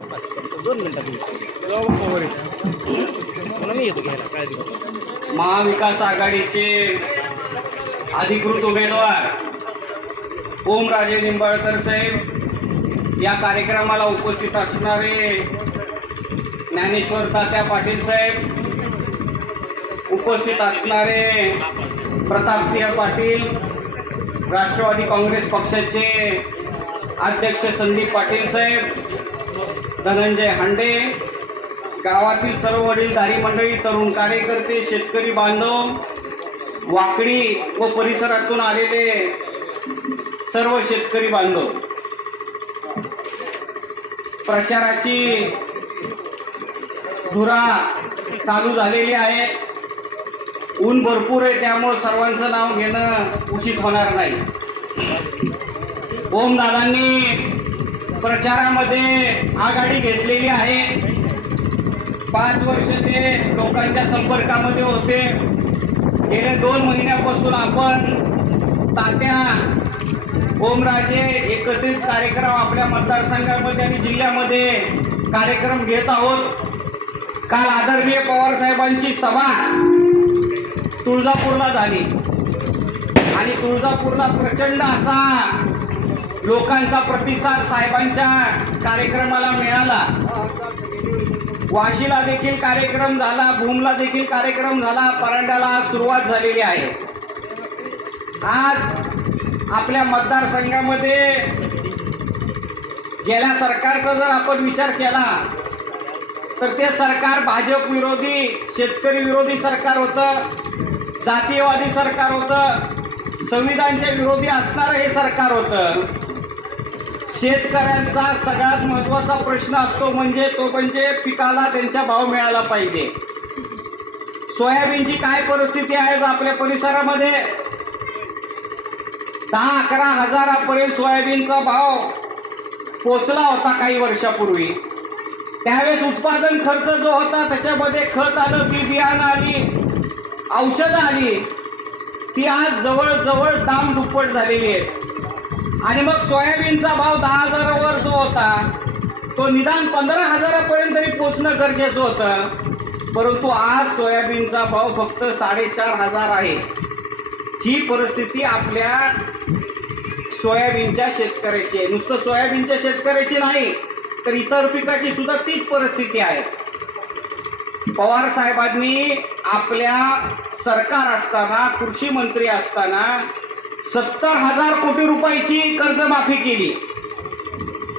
बस दोन मिनिटाचा विषय मी येतो घ्यायला काळजी महाविकास आघाडीचे अधिकृत उमेदवार ओमराजे निंबाळकर साहेब या कार्यक्रमाला उपस्थित असणारे ज्ञानेश्वर तात्या पाटील साहेब उपस्थित असणारे प्रतापसिंह पाटील राष्ट्रवादी काँग्रेस पक्षाचे अध्यक्ष संदीप पाटील साहेब धनंजय हांडे गावातील सर्व वडीलधारी मंडळी तरुण कार्यकर्ते शेतकरी बांधव वाकडी व परिसरातून आलेले सर्व शेतकरी बांधव. प्रचाराची धुरा चालू झालेली आहे. ऊन भरपूर आहे त्यामुळे सर्वांचं नाव घेणं उचित होणार नाही. ओमदादांनी प्रचारामध्ये आघाडी घेतलेली आहे. पाच वर्ष ते लोकांच्या संपर्कामध्ये होते. गेल्या दोन महिन्यापासून आपण तात्या ओमराजे एकत्रित कार्यक्रम आपल्या मतदारसंघामध्ये आणि जिल्ह्यामध्ये कार्यक्रम घेत आहोत. काल आदरणीय पवार साहेबांची सभा तुळजापूरला झाली. आणि तुळजापूरला प्रचंड असा लोकांचा प्रतिसाद साहेबांच्या कार्यक्रमाला मिळाला. वाशीला देखील कार्यक्रम झाला भूमला देखील कार्यक्रम झाला परांड्याला सुरुवात झालेली आहे. आज आपल्या मतदारसंघामध्ये गेल्या सरकारचा जर आपण विचार केला तर ते सरकार भाजप विरोधी शेतकरी विरोधी सरकार होतं जातीयवादी सरकार होतं संविधानच्या विरोधी असणारं हे सरकार होतं. शेतकऱ्यांचा सगळ्यात महत्त्वाचा प्रश्न असतो म्हणजे तो म्हणजे पिकाला त्यांचा भाव मिळाला पाहिजे. सोयाबीनची काय परिस्थिती आहे आपल्या परिसरामध्ये? दहा अकरा हजारापर्यंत सोयाबीनचा भाव पोचला होता काही वर्षापूर्वी. त्यावेळेस उत्पादन खर्च जो होता त्याच्यामध्ये खत आलं बी बियाणं आली औषधं आली. ती आज जवळजवळ दाम दुप्पट झालेली आहेत. आणि मग सोयाबीनचा भाव दहा हजारावर जो होता तो निदान पंधरा हजारापर्यंत तरी पोचणं गरजेचं होतं. परंतु आज सोयाबीनचा भाव फक्त साडेचार हजार आहे. ही परिस्थिती आपल्या सोयाबीनच्या शेतकऱ्याची आहे. नुसतं सोयाबीनच्या शेतकऱ्याची नाही तर इतर पिकाची सुद्धा तीच परिस्थिती आहे. पवार साहेबांनी आपल्या सरकार असताना कृषी मंत्री असताना सत्तर हजार कोटी रुपयाची कर्जमाफी केली.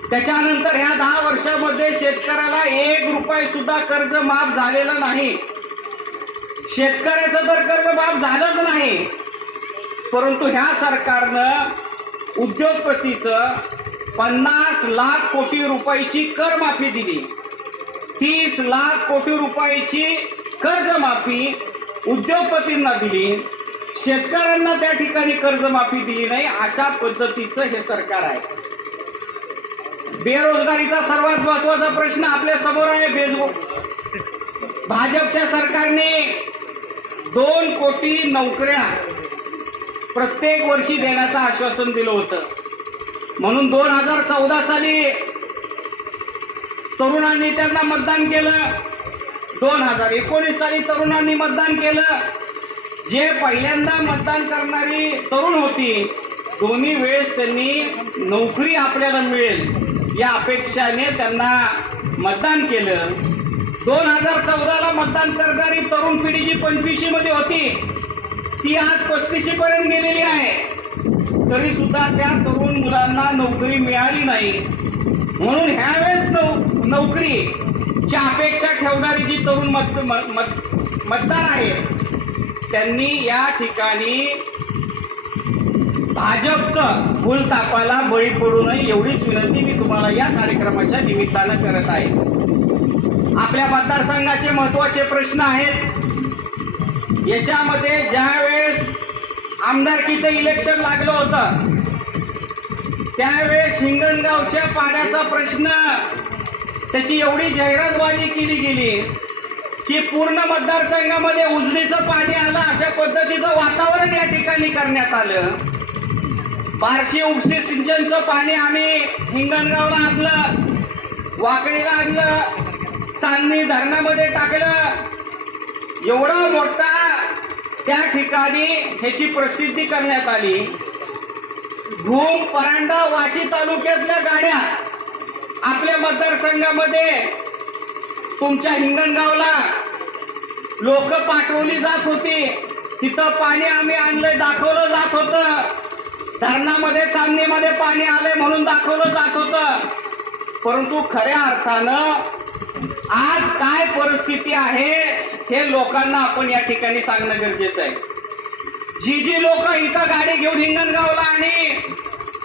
त्याच्यानंतर ह्या दहा वर्षामध्ये शेतकऱ्याला एक रुपये सुद्धा कर्ज माफ झालेला नाही. शेतकऱ्याचं तर कर्ज माफ झालंच नाही. परंतु ह्या सरकारनं उद्योगपतीचं पन्नास लाख कोटी रुपयाची करमाफी दिली. तीस लाख कोटी रुपयाची कर्जमाफी उद्योगपतींना दिली. शेतकऱ्यांना त्या ठिकाणी कर्जमाफी दिली नाही अशा पद्धतीचं हे सरकार आहे. बेरोजगारीचा सर्वात महत्त्वाचा प्रश्न आपल्यासमोर आहे बेजगो भाजपच्या सरकारने दोन कोटी नोकऱ्या प्रत्येक वर्षी देण्याचं आश्वासन दिलं होतं. म्हणून दोन हजार चौदा साली तरुणांनी त्यांना मतदान केलं. दोन हजार एकोणीस साली तरुणांनी मतदान केलं. जे पहिल्यांदा मतदान करणारी तरुण होती दोन्ही वेळेस त्यांनी नोकरी आपल्याला मिळेल या अपेक्षाने त्यांना मतदान केलं. दोन हजार चौदाला मतदान करणारी तरुण पिढी जी पंचवीशी मध्ये होती ती आज पस्तीशी पर्यंत गेलेली आहे. तरी सुद्धा त्या तरुण मुलांना नोकरी मिळाली नाही. म्हणून ह्यावेळेस नौ नोकरीची अपेक्षा ठेवणारी जी तरुण मत मत- मत- मतदार आहेत त्यांनी या ठिकाणी भाजपचं फुलतापाला बळी पडू नये एवढीच विनंती मी तुम्हाला या कार्यक्रमाच्या निमित्तानं करत आहे. आपल्या मतदारसंघाचे महत्त्वाचे प्रश्न आहेत. याच्यामध्ये ज्यावेळेस आमदारकीचं इलेक्शन लागलं होतं त्यावेळेस हिंगणगावच्या पाण्याचा प्रश्न त्याची एवढी जाहिरातबाजी केली गेली की पूर्ण मतदारसंघामध्ये उजनीचं पाणी आलं अशा पद्धतीचं वातावरण या ठिकाणी करण्यात आलं. बारशी उपसी सिंचनचं पाणी आम्ही हिंगणगावला आणलं वाकडीला आणलं चांदणी धरणामध्ये टाकलं. एवढा मोठा त्या ठिकाणी ह्याची प्रसिद्धी करण्यात आली. भूम परांडा वाशी तालुक्यातल्या गाड्या आपल्या मतदारसंघामध्ये तुमच्या हिंगणगावला लोक पाठवली जात होती. तिथं पाणी आम्ही आणलंय दाखवलं जात होतं. धरणामध्ये चांदणीमध्ये पाणी आलंय म्हणून दाखवलं जात होतं. परंतु खऱ्या अर्थानं आज काय परिस्थिती आहे हे लोकांना आपण या ठिकाणी सांगणं गरजेचं आहे. जी जी लोक इथं गाडी घेऊन हिंगणगावला आणि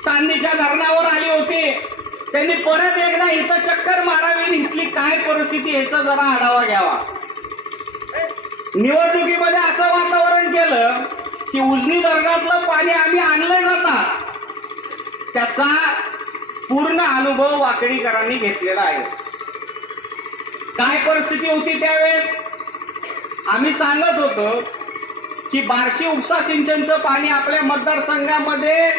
चांदीच्या धरणावर आली होती त्यांनी परत एकदा इथं चक्कर मारावी इथली काय परिस्थिती याचा जरा आढावा घ्यावा. निवडणुकीमध्ये असं वातावरण केलं की उजनी धरणातलं पाणी आम्ही आणलं जातात त्याचा पूर्ण अनुभव वाकडीकरांनी घेतलेला आहे. काय परिस्थिती होती त्यावेळेस? आम्ही सांगत होतो की बार्शी उपसा सिंचनचं पाणी आपल्या मतदारसंघामध्ये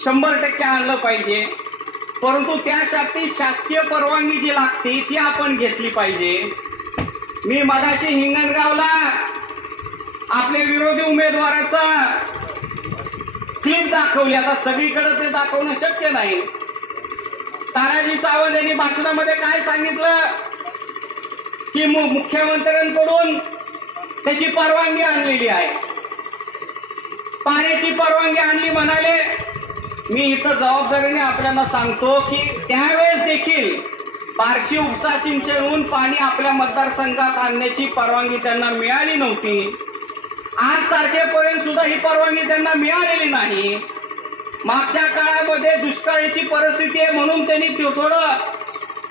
शंभर टक्के आणलं पाहिजे. परंतु त्यासाठी शासकीय परवानगी जी लागते ती आपण घेतली पाहिजे. मी मगाशी हिंगणगावला आपल्या विरोधी उमेदवाराचा क्लिप दाखवली. आता सगळीकडे ते दाखवणं शक्य नाही. तानाजी सावंत यांनी भाषणामध्ये काय सांगितलं? की मु- मुख्यमंत्र्यांकडून त्याची परवानगी आणलेली आहे. पाण्याची परवानगी आणली म्हणाले. मी इथं जबाबदारीने आपल्याला सांगतो की त्यावेळेस देखील बार्शी उपसा सिंचन पाणी आपल्या मतदारसंघात आणण्याची परवानगी त्यांना मिळाली नव्हती. आज तारखेपर्यंत सुद्धा ही परवानगी त्यांना मिळालेली नाही. मागच्या काळामध्ये दुष्काळाची परिस्थिती आहे म्हणून त्यांनी थोडं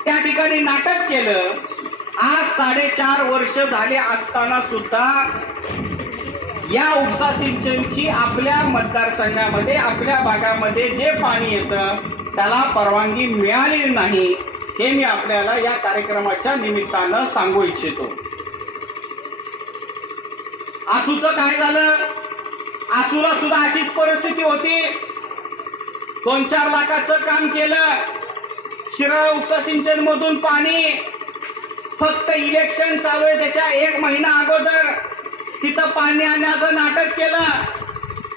त्या ठिकाणी नाटक केलं. आज साडेचार वर्ष झाले असताना सुद्धा या उपसा सिंचनची आपल्या मतदारसंघामध्ये आपल्या भागामध्ये जे पाणी येतं त्याला परवानगी मिळालेली नाही हे मी आपल्याला या कार्यक्रमाच्या निमित्तानं सांगू इच्छितो. आसूचं काय झालं? आसूला सुद्धा अशीच परिस्थिती होती. दोन चार लाखाचं काम केलं. शिराळा उपसा सिंचन मधून पाणी. फक्त इलेक्शन चालू आहे त्याच्या एक महिना अगोदर. तिथं पाणी आणण्याचं नाटक केलं.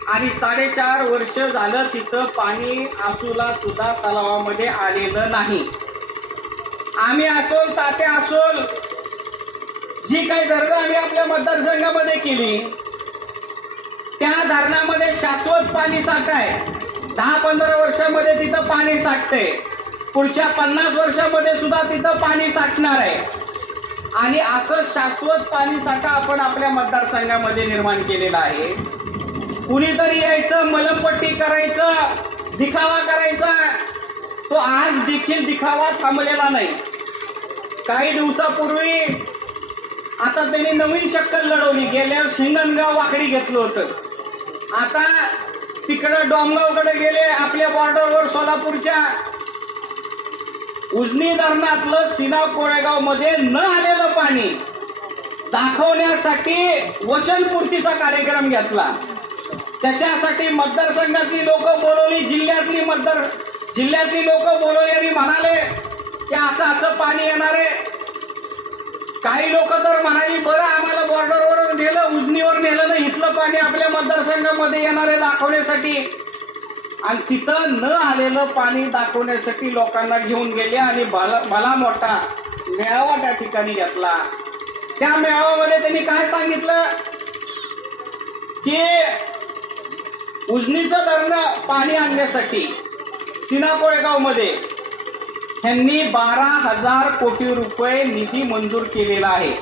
आणि साडेचार वर्ष झालं तिथं पाणी आसूला सुद्धा तलावामध्ये आलेलं नाही. आम्ही असोल ताते असोल जी काही धरणं आम्ही आपल्या मतदारसंघामध्ये केली त्या धरणामध्ये शाश्वत पाणी साठा आहे दहा पंधरा वर्षामध्ये तिथं पाणी साठते पुढच्या पन्नास वर्षामध्ये सुद्धा तिथं पाणी साठणार आहे. आणि असं शाश्वत पाणी साठा आपण आपल्या मतदारसंघामध्ये निर्माण केलेला आहे. कुणीतरी यायचं मलमपट्टी करायचं दिखावा करायचा. तो आज देखील दिखावा थांबलेला नाही. काही दिवसापूर्वी आता त्यांनी नवीन शक्कल लढवली. गेल्यावर शिंगणगाव वाकडी घेतलं होतं. आता तिकडं डोंगावकडे गेले आपल्या बॉर्डरवर सोलापूरच्या. उजनी धरणातलं सिना कोळेगावमध्ये न आलेलं पाणी दाखवण्यासाठी वचनपूर्तीचा कार्यक्रम घेतला. त्याच्यासाठी मतदारसंघातली लोक बोलवली जिल्ह्यातली मतदार जिल्ह्यातली लोक बोलवली आणि म्हणाले की असं असं पाणी येणार आहे. काही लोक तर म्हणाली बरं आम्हाला बॉर्डरवर नेलं उजनीवर नेलं ना इथलं पाणी आपल्या मतदारसंघामध्ये येणार आहे दाखवण्यासाठी. आणि तिथं न आलेलं पाणी दाखवण्यासाठी लोकांना घेऊन गेले आणि भला भला मोठा मेळावा त्या ठिकाणी घेतला. त्या मेळाव्यामध्ये त्यांनी काय सांगितलं? की उजनीचं धरणं पाणी आणण्यासाठी सिना कोळेगावमध्ये त्यांनी बारा हजार कोटी रुपये निधी मंजूर केलेला आहे.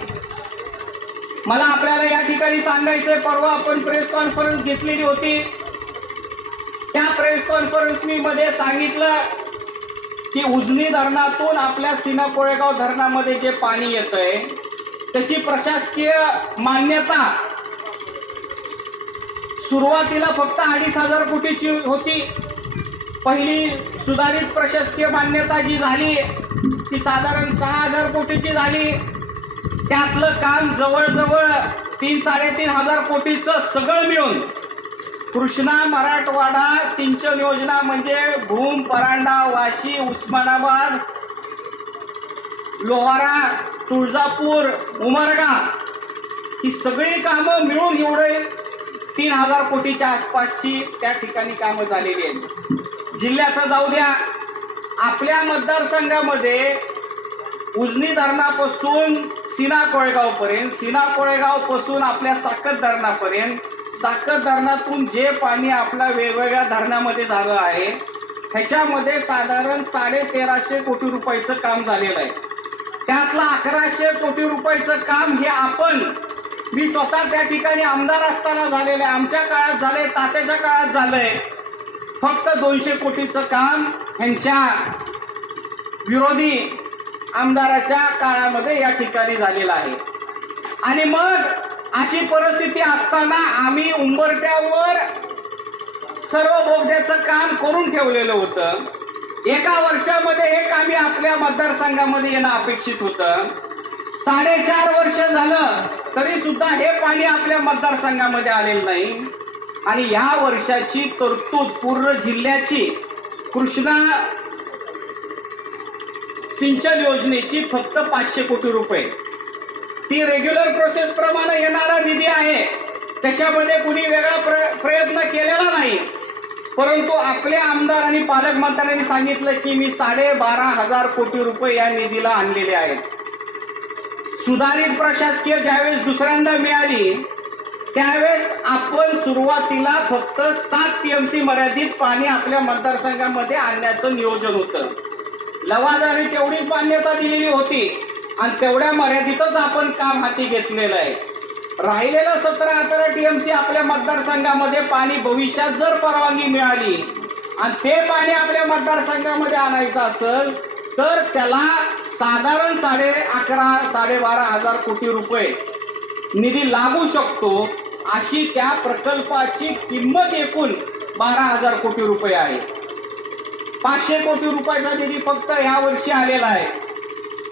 मला आपल्याला या ठिकाणी सांगायचंय परवा आपण प्रेस कॉन्फरन्स घेतलेली होती. त्या प्रेस कॉन्फरन्स मी सांगितलं की उजनी धरणातून आपल्या सिना कोळेगाव धरणामध्ये जे पाणी येतंय त्याची प्रशासकीय मान्यता सुरुवातीला फक्त अडीच हजार कोटीची होती. पहिली सुधारित प्रशासकीय मान्यता जी झाली ती साधारण सहा हजार कोटीची झाली. त्यातलं काम जवळजवळ तीन साडेतीन हजार कोटीचं सगळं मिळून कृष्णा मराठवाडा सिंचन योजना म्हणजे भूम परांडा वाशी उस्मानाबाद लोहारा तुळजापूर उमरगा ही सगळी कामं मिळून एवढे तीन हजार कोटीच्या आसपासची त्या ठिकाणी कामं झालेली आहेत. जिल्ह्याचा जाऊ द्या आपल्या मतदारसंघामध्ये उजनी धरणापासून सिना कोळेगावपर्यंत सिना कोळेगावपासून आपल्या साकत धरणापर्यंत साखर धरणातून जे पाणी आपल्या वेगवेगळ्या धरणामध्ये झालं आहे ह्याच्यामध्ये साधारण साडे तेराशे कोटी रुपयाचं काम झालेलं आहे. त्यातलं अकराशे कोटी रुपयाचं काम हे आपण मी स्वतः त्या ठिकाणी आमदार असताना झालेलं आहे आमच्या काळात झालंय तात्याच्या काळात झालंय. फक्त दोनशे कोटीचं काम ह्यांच्या विरोधी आमदाराच्या काळामध्ये या ठिकाणी झालेलं आहे. आणि मग अशी परिस्थिती असताना आम्ही उंबरट्यावर सर्व बोगद्याचं काम करून ठेवलेलं होतं. एका वर्षामध्ये हे कामी आपल्या मतदारसंघामध्ये येणं अपेक्षित होतं. साडेचार वर्ष झालं तरी सुद्धा हे पाणी आपल्या मतदारसंघामध्ये आलेलं नाही. आणि ह्या वर्षाची तरतूद पूर्ण जिल्ह्याची कृष्णा सिंचन योजनेची फक्त पाचशे कोटी रुपये. ती रेग्युलर प्रोसेस प्रमाणे येणारा निधी आहे. त्याच्यामध्ये कुणी वेगळा प्र प्रयत्न केलेला नाही. परंतु आपले आमदार आणि पालकमंत्र्यांनी सांगितलं की मी साडेबारा हजार कोटी रुपये या निधीला आणलेले आहेत. सुधारित प्रशासकीय ज्यावेळेस दुसऱ्यांदा मिळाली त्यावेळेस आपण सुरुवातीला फक्त सात पीएमसी मर्यादित पाणी आपल्या मतदारसंघामध्ये आणण्याचं नियोजन होतं. लवादाने तेवढीच मान्यता दिलेली होती. आणि तेवढ्या मर्यादितच आपण काम हाती घेतलेलं आहे. राहिलेलं सतरा अठरा टीएमसी आपल्या मतदारसंघामध्ये पाणी भविष्यात जर परवानगी मिळाली आणि ते पाणी आपल्या मतदारसंघामध्ये आणायचं असेल तर त्याला साधारण साडे अकरा साडेबारा हजार कोटी रुपये निधी लागू शकतो अशी त्या प्रकल्पाची किंमत एकूण बारा हजार कोटी रुपये आहे. पाचशे कोटी रुपयाचा निधी फक्त ह्या वर्षी आलेला आहे.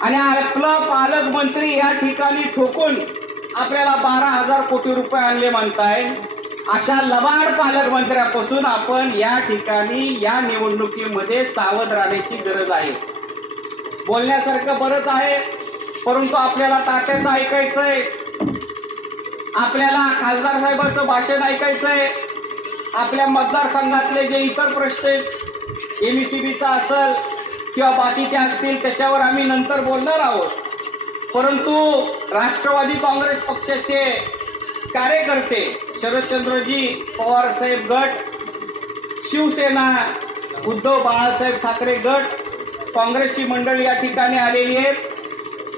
आणि आपला पालकमंत्री या ठिकाणी ठोकून आपल्याला बारा हजार कोटी रुपये आणले म्हणताय. अशा लबाड पालकमंत्र्यापासून आपण या ठिकाणी या निवडणुकीमध्ये सावध राहण्याची गरज आहे. बोलण्यासारखं बरंच आहे परंतु आपल्याला तात्याचं ऐकायचंय. आपल्याला खासदार साहेबांचं भाषण ऐकायचंय. आपल्या मतदारसंघातले जे इतर प्रश्न आहेत एम सी बीचा असेल किंवा बाकीचे असतील त्याच्यावर आम्ही नंतर बोलणार आहोत. परंतु राष्ट्रवादी काँग्रेस पक्षाचे कार्यकर्ते शरदचंद्रजी पवार साहेब गट शिवसेना उद्धव बाळासाहेब ठाकरे गट काँग्रेसची मंडळी या ठिकाणी आलेली आहेत.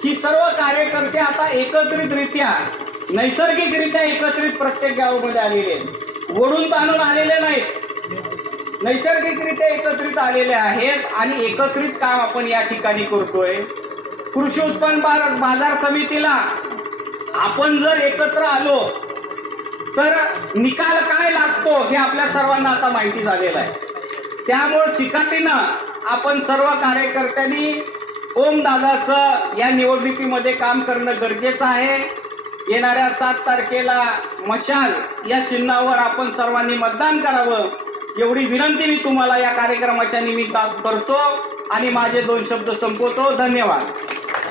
ही सर्व कार्यकर्ते आता एकत्रितरित्या नैसर्गिकरित्या एकत्रित प्रत्येक गावामध्ये आलेले आहेत. वडून ताणून आलेले नाहीत. नैसर्गिकरित्या एकत्रित आलेले आहेत आणि एकत्रित काम आपण या ठिकाणी करतोय. कृषी उत्पन्न बाजार समितीला आपण जर एकत्र आलो तर निकाल काय लागतो हे आपल्या सर्वांना आता माहिती झालेलं आहे. त्यामुळं चिकाटीनं आपण सर्व कार्यकर्त्यांनी ओम दादाचं या निवडणुकीमध्ये काम करणं गरजेचं आहे. येणाऱ्या सात तारखेला मशाल या चिन्हावर आपण सर्वांनी मतदान करावं. एवढी विनंती मी तुम्हाला या कार्यक्रमाच्या निमित्तात करतो आणि माझे दोन शब्द संपवतो. धन्यवाद.